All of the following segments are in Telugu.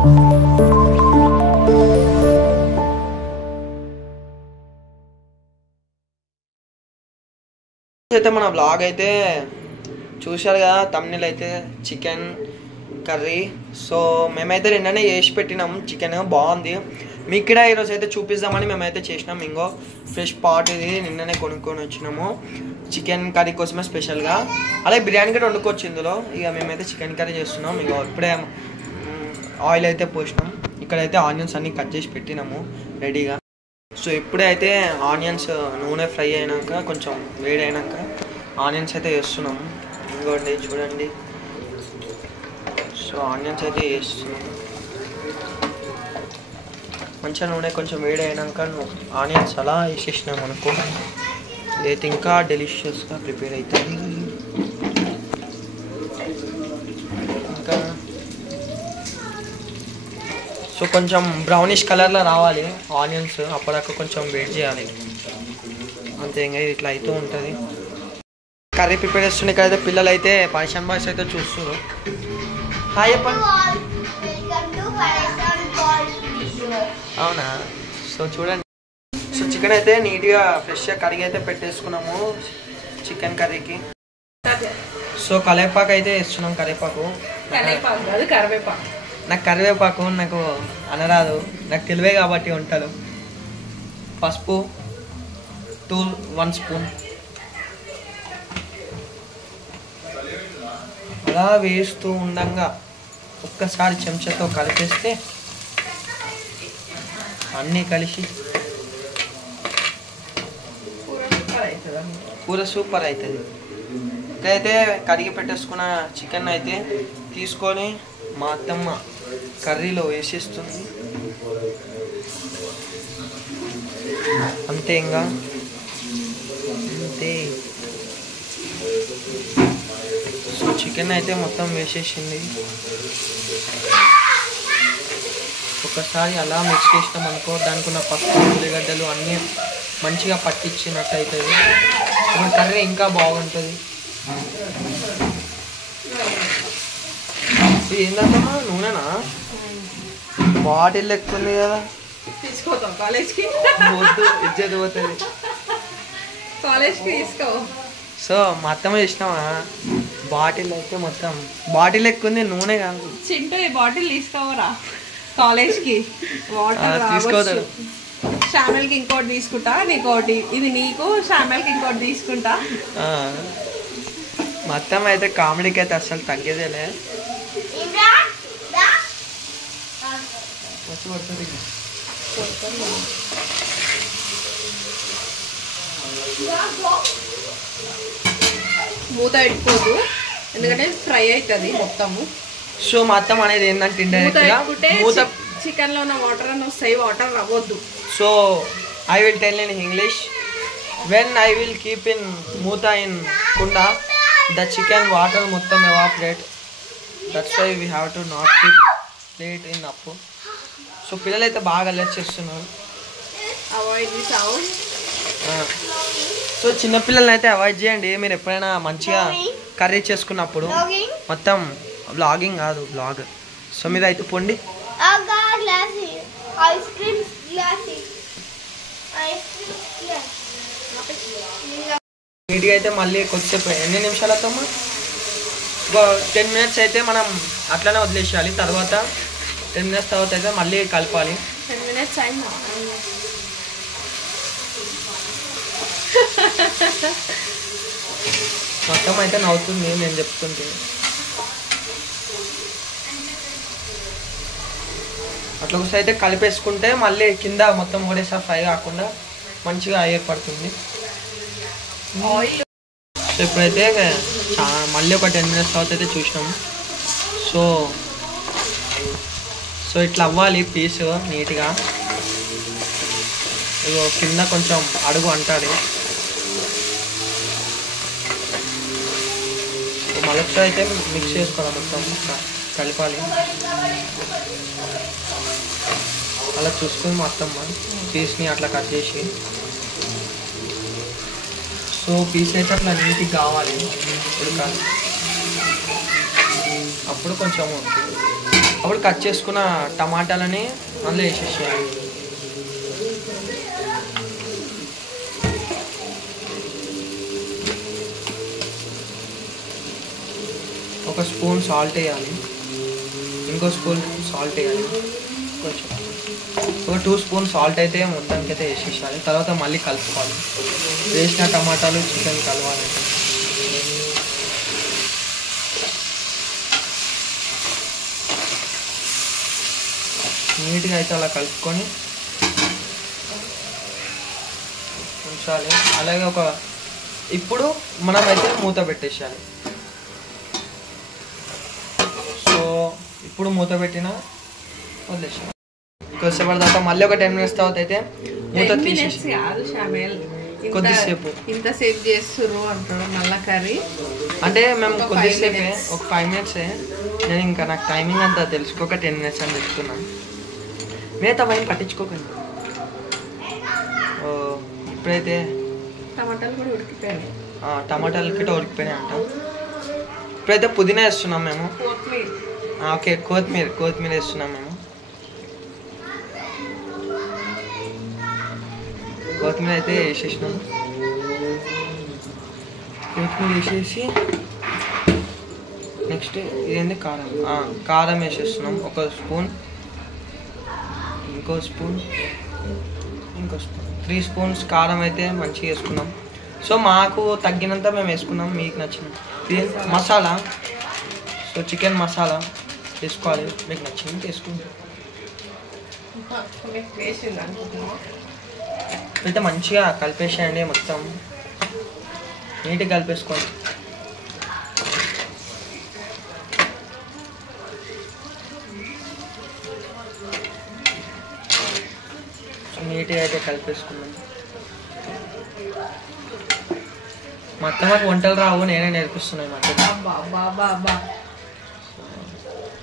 అయితే మన బ్లాగ్ అయితే చూశారు కదా, తమ్నెల్ అయితే చికెన్ కర్రీ. సో మేమైతే నిన్ననే చేసి పెట్టినాం, చికెన్ బాగుంది. మీకు కూడా ఈరోజు అయితే చూపిద్దామని మేమైతే చేసినాం. ఇంకో ఫ్రెష్ పాట్ ఇది నిన్ననే కొనుక్కొని వచ్చినాము చికెన్ కర్రీ కోసమే స్పెషల్గా. అలాగే బిర్యానీ కూడా వండుకోవచ్చు ఇందులో. ఇక మేమైతే చికెన్ కర్రీ చేస్తున్నాం. ఇక ఇప్పుడే ఆయిల్ అయితే పోసినాం. ఇక్కడైతే ఆనియన్స్ అన్నీ కట్ చేసి పెట్టినాము రెడీగా. సో ఇప్పుడే అయితే ఆనియన్స్ నూనె ఫ్రై అయినాక కొంచెం వేడి అయినాక ఆనియన్స్ అయితే వేస్తున్నాము. ఇంకోండి చూడండి. సో ఆనియన్స్ అయితే వేస్తున్నాము. మంచిగా నూనె కొంచెం వేడి అయినాక ఆనియన్స్ అలా వేసేసినాం అనుకో, ఇదైతే ఇంకా డెలిషియస్గా ప్రిపేర్ అవుతుంది. ఇంకా సో కొంచెం బ్రౌనిష్ కలర్లో రావాలి ఆనియన్స్, అప్పటిదాకా కొంచెం వెయిట్ చేయాలి. అంతే, ఇంకా ఇట్లా అవుతూ ఉంటుంది. కర్రీ ప్రిపేర్ చేస్తున్న ఇక్కడైతే పిల్లలు అయితే పరేషాన్ బాయ్స్ అయితే చూస్తున్నారు. హాయ్ చెప్పండి. అవునా? సో చూడండి. సో చికెన్ అయితే నీట్గా ఫ్రెష్గా కర్రీ అయితే పెట్టేసుకున్నాము చికెన్ కర్రీకి. సో కరివేపాకు అయితే వేస్తున్నాం. కరివేపాకు నాకు కరివేపాకు నాకు అనరాదు, నాకు తెలివే కాబట్టి వంటలు. పసుపు 1 స్పూన్ అలా వేస్తూ ఉండగా ఒక్కసారి చెంచాతో కలిపేస్తే అన్నీ కలిసి కూర సూపర్ అవుతుంది. ఇక్కడైతే కడిగి పెట్టేసుకున్న చికెన్ అయితే తీసుకొని మా అత్తమ్మ కర్రీలో వేసేస్తుంది. అంతే, ఇంకా అంతే. సో చికెన్ అయితే మొత్తం వేసేసింది. ఒకసారి అలా మిక్స్ చేసినాం అనుకో, దానికి ఉన్న పసుపు ఉల్లిగడ్డలు అన్నీ మంచిగా పట్టించినట్టు అవుతుంది. ఇప్పుడు కర్రీ ఇంకా బాగుంటుంది. ఏంటమ్మా నూనెనా? బాటిల్ లెక్క ఉంది కదా, తీసుకోతాం కాలేజ్కి. వద్దు, ఇజ్జత్ పోతుంది. కాలేజ్కి తీసుకో. సో మొత్తం ఇష్టమా? బాటిల్ అయితే మొత్తం బాటిల్ లెక్క ఉంది, నూనె కాదు. చింటూ ఈ బాటిల్ తీసుకోవరా కాలేజ్కి? వాటర్ తీసుకోతాడు. షామెల్కి ఇంకోటి తీసుకుంటా, నీకోటి. ఇది నీకు, షామెల్కి ఇంకోటి తీసుకుంటా. మొత్తం అయితే కామెడీకి అయితే అసలు తగ్గేదేలే. మూత పెట్టుకోదు, ఎందుకంటే ఫ్రై అవుతుంది మొత్తము. సో మొత్తం అనేది ఏంటంటే ఇండైరెక్ట్గా చికెన్ లో ఉన్న వాటర్ అని వస్తాయి, వాటర్ అవ్వద్దు. So I will tell in English. When I will keep in మూత ఇన్ కుండా, the chicken water మొత్తం evaporate. That's why we have to not keep plate in appu. So పిల్లలు అయితే బాగా అలర్ట్ చేస్తున్నారు. Avoid the sound. సో చిన్నపిల్లల్ని అయితే అవాయిడ్ చేయండి. మీరు ఎప్పుడైనా మంచిగా కర్రీ చేసుకున్నప్పుడు, మొత్తం వ్లాగింగ్ కాదు వ్లాగ్. సో మీరు అయితే పొండి. నీట్గా అయితే మళ్ళీ కొద్దిసేపు, ఎన్ని నిమిషాలతో 10 minutes అయితే మనం అట్లనే వదిలేసేయాలి. తర్వాత 10 minutes తర్వాత అయితే మళ్ళీ కలపాలి. 10 minutes అయిందా? మొత్తం అయితే నవ్వుతుంది నేను చెప్తుంటే. అట్లా ఒకసారి అయితే కలిపేసుకుంటే మళ్ళీ కింద మొత్తం ఒకటేసారి ఫ్రై కాకుండా మంచిగా ఏర్పడుతుంది. సో ఇప్పుడైతే మళ్ళీ ఒక 10 minutes తర్వాత అయితే చూసినాము. సో ఇట్లా అవ్వాలి పీస్ నీట్గా. ఇగో కింద కొంచెం అడుగు అంటాడు. మళ్ళొకసారి అయితే మిక్స్ చేసుకోవాలి, మొత్తం కలపాలి. అలా చూసుకొని మొత్తం పీస్ని అట్లా కట్ చేసి, సో పీస్ అయితే అట్లా నీట్గా కావాలి ఉడకాలి. అప్పుడు కొంచెం అప్పుడు కట్ చేసుకున్న టమాటాలని అందులో వేసేసేయాలి. ఒక స్పూన్ సాల్ట్ వేయాలి, ఇంకో స్పూన్ సాల్ట్ వేయాలి, కొంచెం ఒక 2 స్పూన్ సాల్ట్ అయితే మొత్తానికి అయితే వేసేసాలి. తర్వాత మళ్ళీ కలుపుకోవాలి. వేసిన టమాటాలు చికెన్ కలవాలి. నీట్గా అయితే అలా కలుపుకొని ఉంచాలి. అలాగే ఇప్పుడు మనమైతే మూత పెట్టేసేయాలి. సో ఇప్పుడు మూత పెట్టిన వదిలేసాం. కొద్దిసేపు తర్వాత మళ్ళీ ఒక 10 మినిట్స్ తర్వాత అయితే మూత తీసేసి కొద్దిసేపు ఇంతసేపు చేస్తుర్రు అంటారు మళ్ళీ కర్రీ అంటే మేము కొద్దిసేపే ఒక 5 మినిట్సే. నేను ఇంకా నాకు టైమింగ్ అంతా తెలుసుకోక 10 మినిట్స్ అని చెప్తున్నాను. మిగతా అవన్నీ పట్టించుకోకండి. ఇప్పుడైతే టమాటాలు కూడా ఉడికిపోయాయి. టమాటాలు గిట్ట ఉడికిపోయినాయి అంట. ఇప్పుడైతే పుదీనా వేస్తున్నాం మేము. ఓకే, కొత్తిమీర వేస్తున్నాం మేము. కొత్తిమీర అయితే వేసేసినాం. కొత్తిమీర వేసేసి నెక్స్ట్ ఇదేంటి కారం వేసేస్తున్నాం. ఒక స్పూన్, ఇంకో స్పూన్, 3 స్పూన్స్ కారం అయితే మంచిగా వేసుకున్నాం. సో మాకు తగ్గినంత మేము వేసుకున్నాం, మీకు నచ్చిన ఇది మసాలా. సో చికెన్ మసాలా వేసుకోవాలి, మీకు నచ్చింది వేసుకుంటాం. అయితే మంచిగా కలిపేసేయండి, మొత్తం నీట్గా కలిపేసుకోండి. నీట్గా అయితే కలిపేసుకున్నాం. మొత్తం మాకు వంటలు రావు, నేనే నేర్పిస్తున్నాను మధ్య.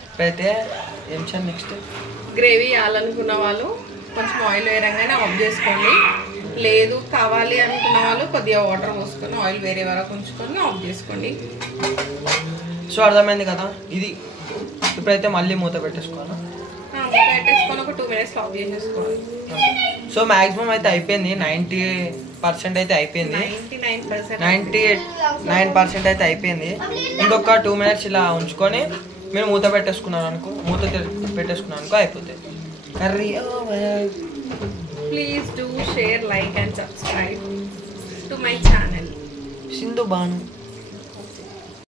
ఇప్పుడైతే ఏం చేయాలి నెక్స్ట్? గ్రేవీ వేయాలనుకున్న వాళ్ళు కొంచెం ఆయిల్ వేయగానే ఆఫ్ చేసుకోండి. లేదు కావాలి అనుకున్న వాళ్ళు కొద్దిగా వాటర్ పోసుకొని ఆయిల్ వేరే వరకు ఉంచుకొని ఆఫ్ చేసుకోండి. సో అర్థమైంది కదా ఇది. ఇప్పుడైతే మళ్ళీ మూత పెట్టేసుకోవాలి. పెట్టేసుకొని ఒక 2 మినిట్స్ ఆఫ్ చేసేసుకోవాలి. సో మ్యాక్సిమం అయితే అయిపోయింది, 90% అయితే అయిపోయింది. 99% అయితే అయిపోయింది. ఇంకొక 2 మినిట్స్ ఇలా ఉంచుకొని మీరు మూత పెట్టేసుకున్నారు అనుకో, అయిపోతుంది curry. Please do share, like and subscribe to my channel Sindhu Banu.